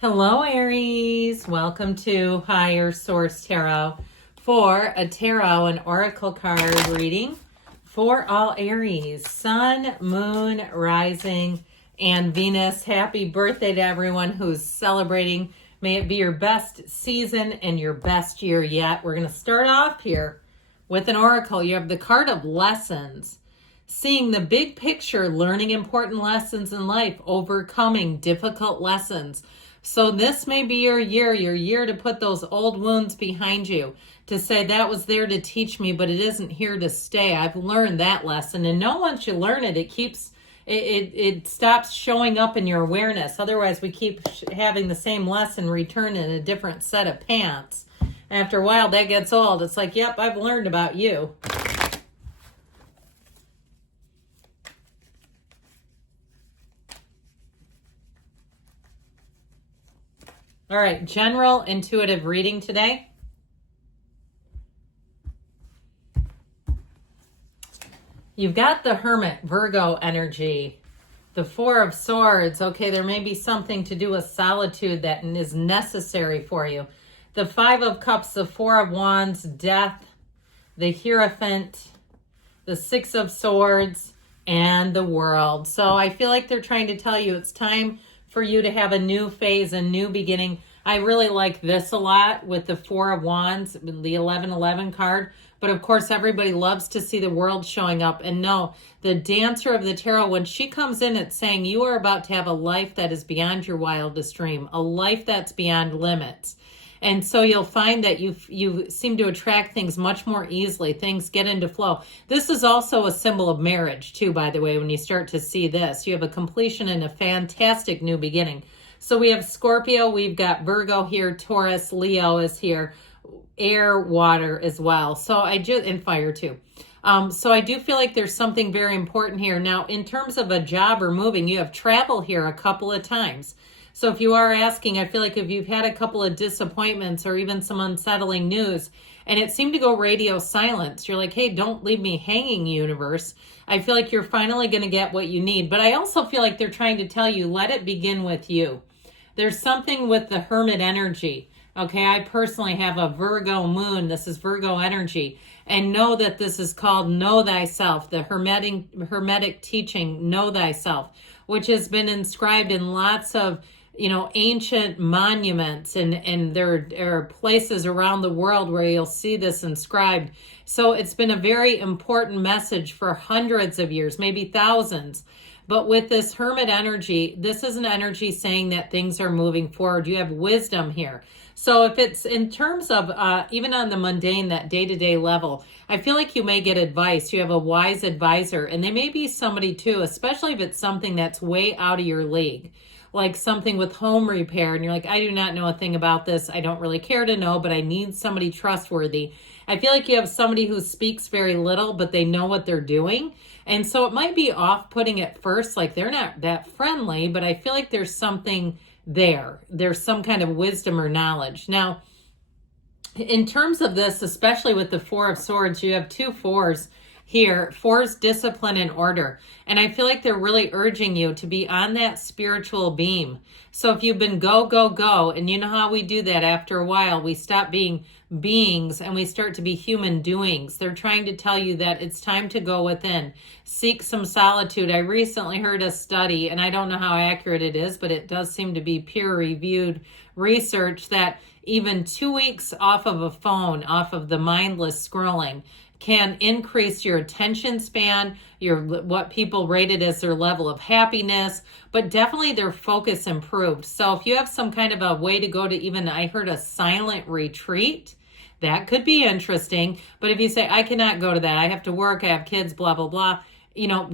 Hello, Aries. Welcome to Higher Source Tarot for a tarot and oracle card reading for all Aries, Sun, Moon, Rising, and Venus. Happy birthday to everyone who's celebrating. May it be your best season and your best year yet. We're going to start off here with an oracle. You have the card of lessons. Seeing the big picture, learning important lessons in life, overcoming difficult lessons. So this may be your year to put those old wounds behind you, to say that was there to teach me, but it isn't here to stay. I've learned that lesson. And no, once you learn it, it stops showing up in your awareness. Otherwise, we keep having the same lesson return in a different set of pants. After a while, that gets old. It's like, yep, I've learned about you. All right, general intuitive reading today. You've got the Hermit, Virgo energy, the Four of Swords. Okay, there may be something to do with solitude that is necessary for you. The Five of Cups, the Four of Wands, Death, the Hierophant, the Six of Swords, and the World. So I feel like they're trying to tell you it's time for you to have a new phase, a new beginning. I really like this a lot with the Four of Wands, the 1111 card. But of course, everybody loves to see the World showing up. And no, the Dancer of the Tarot, when she comes in, it's saying you are about to have a life that is beyond your wildest dream, a life that's beyond limits. And so you'll find that you seem to attract things much more easily. Things get into flow. This is also a symbol of marriage, too, by the way, when you start to see this. You have a completion and a fantastic new beginning. So we have Scorpio, we've got Virgo here, Taurus, Leo is here, air, water as well. So and fire, too. So I do feel like there's something very important here. Now, in terms of a job or moving, you have travel here a couple of times. So if you are asking, I feel like if you've had a couple of disappointments or even some unsettling news, and it seemed to go radio silence, you're like, hey, don't leave me hanging, universe. I feel like you're finally going to get what you need. But I also feel like they're trying to tell you, let it begin with you. There's something with the Hermit energy. Okay, I personally have a Virgo moon. This is Virgo energy. And know that this is called Know Thyself, the Hermetic teaching, Know Thyself, which has been inscribed in lots of ancient monuments, and there are places around the world where you'll see this inscribed. So it's been a very important message for hundreds of years, maybe thousands. But with this Hermit energy, this is an energy saying that things are moving forward. You have wisdom here. So if it's in terms of even on the mundane, that day-to-day level, I feel like you may get advice. You have a wise advisor, and they may be somebody too, especially if it's something that's way out of your league, like something with home repair. And you're like, I do not know a thing about this. I don't really care to know, but I need somebody trustworthy. I feel like you have somebody who speaks very little, but they know what they're doing. And so it might be off-putting at first, like they're not that friendly, but I feel like there's something there. There's some kind of wisdom or knowledge. Now, in terms of this, especially with the Four of Swords, you have two fours here. Fours, discipline and order. And I feel like they're really urging you to be on that spiritual beam. So if you've been go, go, go, and you know how we do that after a while, we stop being beings and we start to be human doings. They're trying to tell you that it's time to go within. Seek some solitude. I recently heard a study, and I don't know how accurate it is, but it does seem to be peer-reviewed research, that even 2 weeks off of a phone, off of the mindless scrolling, can increase your attention span, what people rated as their level of happiness, but definitely their focus improved. So if you have some kind of a way to go to even, I heard, a silent retreat, that could be interesting. But if you say, I cannot go to that, I have to work, I have kids, blah, blah, blah,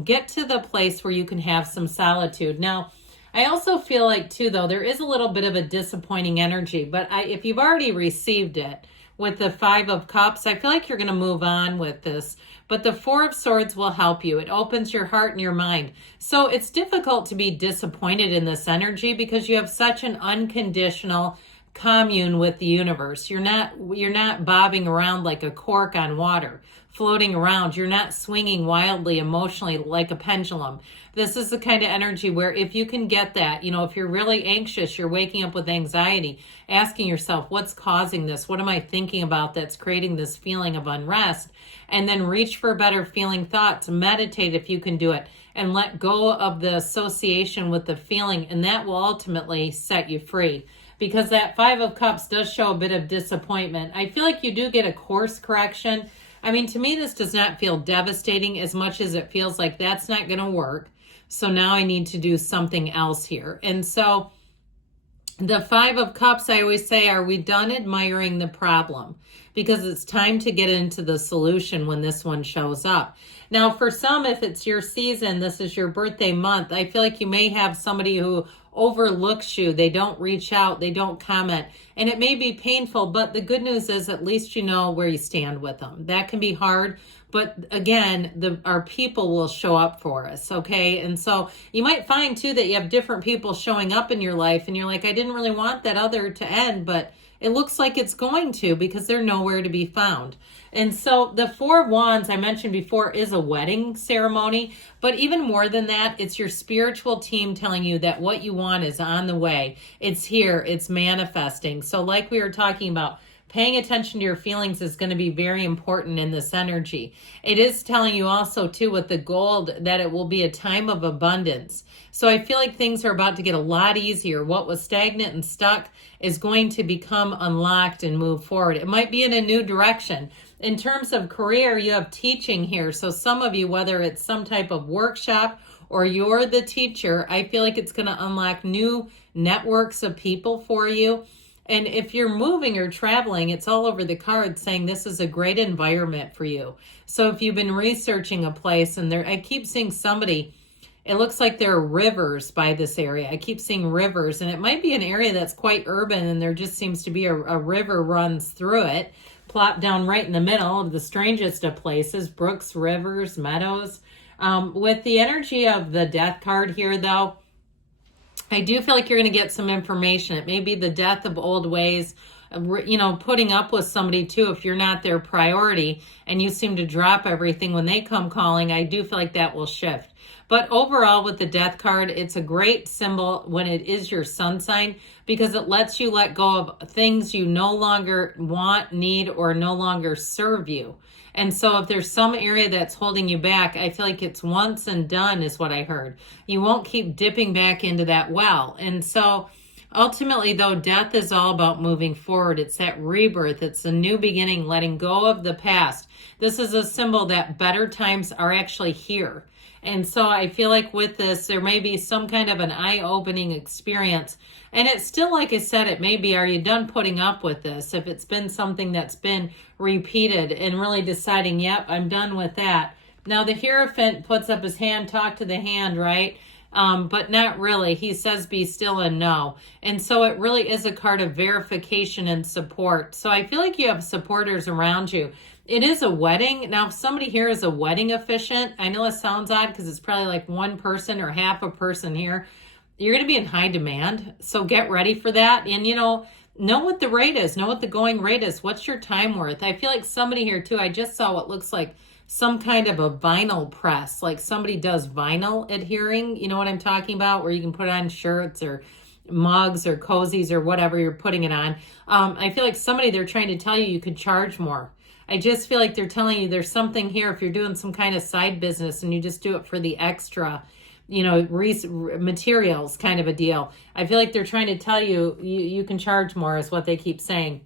get to the place where you can have some solitude. Now, I also feel like too, though, there is a little bit of a disappointing energy, but if you've already received it, with the Five of Cups, I feel like you're going to move on with this. But the Four of Swords will help you. It opens your heart and your mind. So it's difficult to be disappointed in this energy because you have such an unconditional commune with the universe. You're not bobbing around like a cork on water. floating around. You're not swinging wildly emotionally like a pendulum. This is the kind of energy where if you can get that, you know, if you're really anxious, you're waking up with anxiety, asking yourself, what's causing this? What am I thinking about that's creating this feeling of unrest? And then reach for better feeling thoughts. Meditate if you can do it, and let go of the association with the feeling, and that will ultimately set you free. Because that Five of Cups does show a bit of disappointment. I feel like you do get a course correction. I mean, to me, this does not feel devastating as much as it feels like that's not going to work. So now I need to do something else here. And so the Five of Cups, I always say, are we done admiring the problem? Because it's time to get into the solution when this one shows up. Now, for some, if it's your season, this is your birthday month, I feel like you may have somebody who overlooks you. They don't reach out. They don't comment. And it may be painful, but the good news is at least you know where you stand with them. That can be hard, but again, our people will show up for us, okay? And so you might find too that you have different people showing up in your life and you're like, I didn't really want that other to end, but it looks like it's going to, because they're nowhere to be found. And so the Four of Wands I mentioned before is a wedding ceremony, but even more than that, it's your spiritual team telling you that what you want is on the way. It's here, it's manifesting. So like we were talking about, paying attention to your feelings is going to be very important in this energy. It is telling you also too with the gold that it will be a time of abundance. So I feel like things are about to get a lot easier. What was stagnant and stuck is going to become unlocked and move forward. It might be in a new direction. In terms of career, you have teaching here. So some of you, whether it's some type of workshop or you're the teacher, I feel like it's going to unlock new networks of people for you. And if you're moving or traveling, it's all over the card saying this is a great environment for you. So if you've been researching a place and I keep seeing somebody, it looks like there are rivers by this area. I keep seeing rivers, and it might be an area that's quite urban and there just seems to be a river runs through it, plopped down right in the middle of the strangest of places, brooks, rivers, meadows. With the energy of the Death card here though, I do feel like you're going to get some information. It may be the death of old ways, you know, putting up with somebody too if you're not their priority and you seem to drop everything when they come calling. I do feel like that will shift. But overall with the Death card, it's a great symbol when it is your sun sign, because it lets you let go of things you no longer want, need, or no longer serve you. And so if there's some area that's holding you back, I feel like it's once and done is what I heard. You won't keep dipping back into that well. And so ultimately, though, death is all about moving forward. It's that rebirth. It's a new beginning, letting go of the past. This is a symbol that better times are actually here. And so I feel like with this, there may be some kind of an eye-opening experience. And it's still, like I said, it may be, are you done putting up with this? If it's been something that's been repeated and really deciding, yep, I'm done with that. Now the Hierophant puts up his hand, talk to the hand, right? But not really. He says be still and know. And so it really is a card of verification and support. So I feel like you have supporters around you. It is a wedding. Now, if somebody here is a wedding officiant, I know it sounds odd because it's probably like one person or half a person here. You're going to be in high demand. So get ready for that. And, you know what the rate is. Know what the going rate is. What's your time worth? I feel like somebody here too, I just saw what looks like some kind of a vinyl press, like somebody does vinyl adhering. You know what I'm talking about? Where you can put on shirts or mugs or cozies or whatever you're putting it on. I feel like somebody, they're trying to tell you could charge more. I just feel like they're telling you there's something here if you're doing some kind of side business and you just do it for the extra, you know, materials kind of a deal. I feel like they're trying to tell you, you can charge more is what they keep saying.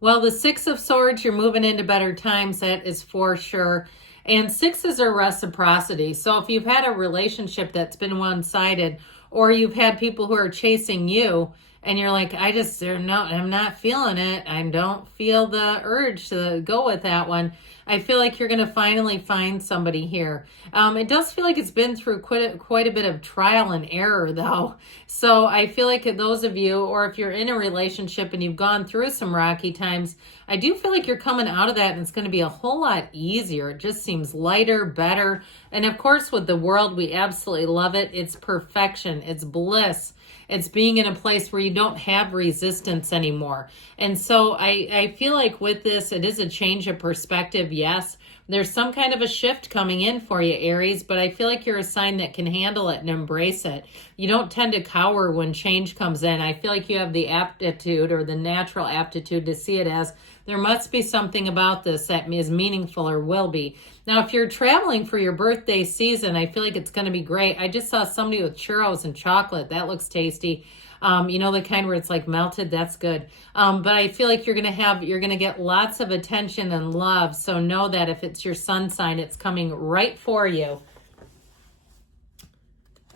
Well, the Six of Swords, you're moving into better times. That is for sure. And sixes are reciprocity. So if you've had a relationship that's been one-sided, or you've had people who are chasing you, and you're like, I'm not feeling it. I don't feel the urge to go with that one. I feel like you're going to finally find somebody here. It does feel like it's been through quite a bit of trial and error, though. So I feel like those of you, or if you're in a relationship and you've gone through some rocky times, I do feel like you're coming out of that and it's going to be a whole lot easier. It just seems lighter, better. And of course, with the world, we absolutely love it. It's perfection. It's bliss. It's being in a place where you don't have resistance anymore. And so I feel like with this, it is a change of perspective. Yes, there's some kind of a shift coming in for you, Aries, but I feel like you're a sign that can handle it and embrace it. You don't tend to cower when change comes in. I feel like you have the aptitude or the natural aptitude to see it as there must be something about this that is meaningful or will be. Now, if you're traveling for your birthday season, I feel like it's going to be great. I just saw somebody with churros and chocolate. That looks tasty. You know, the kind where it's like melted, that's good. But I feel like you're going to get lots of attention and love. So know that if it's your sun sign, it's coming right for you.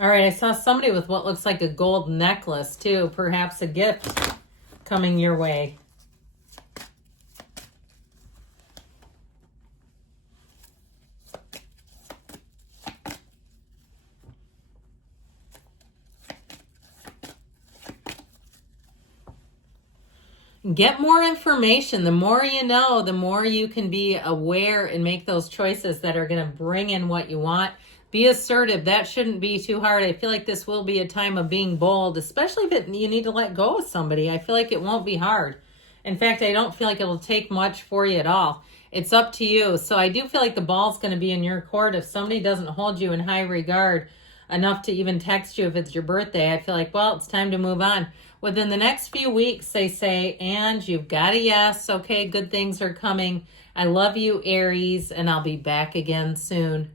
All right, I saw somebody with what looks like a gold necklace too, perhaps a gift coming your way. Get more information. The more you know, the more you can be aware and make those choices that are going to bring in what you want. Be assertive. That shouldn't be too hard. I feel like this will be a time of being bold, especially if you need to let go of somebody. I feel like it won't be hard. In fact, I don't feel like it'll take much for you at all. It's up to you. So I do feel like the ball's going to be in your court. If somebody doesn't hold you in high regard enough to even text you if it's your birthday, I feel like, well, it's time to move on. Within the next few weeks, they say, and you've got a yes. Okay, good things are coming. I love you, Aries, and I'll be back again soon.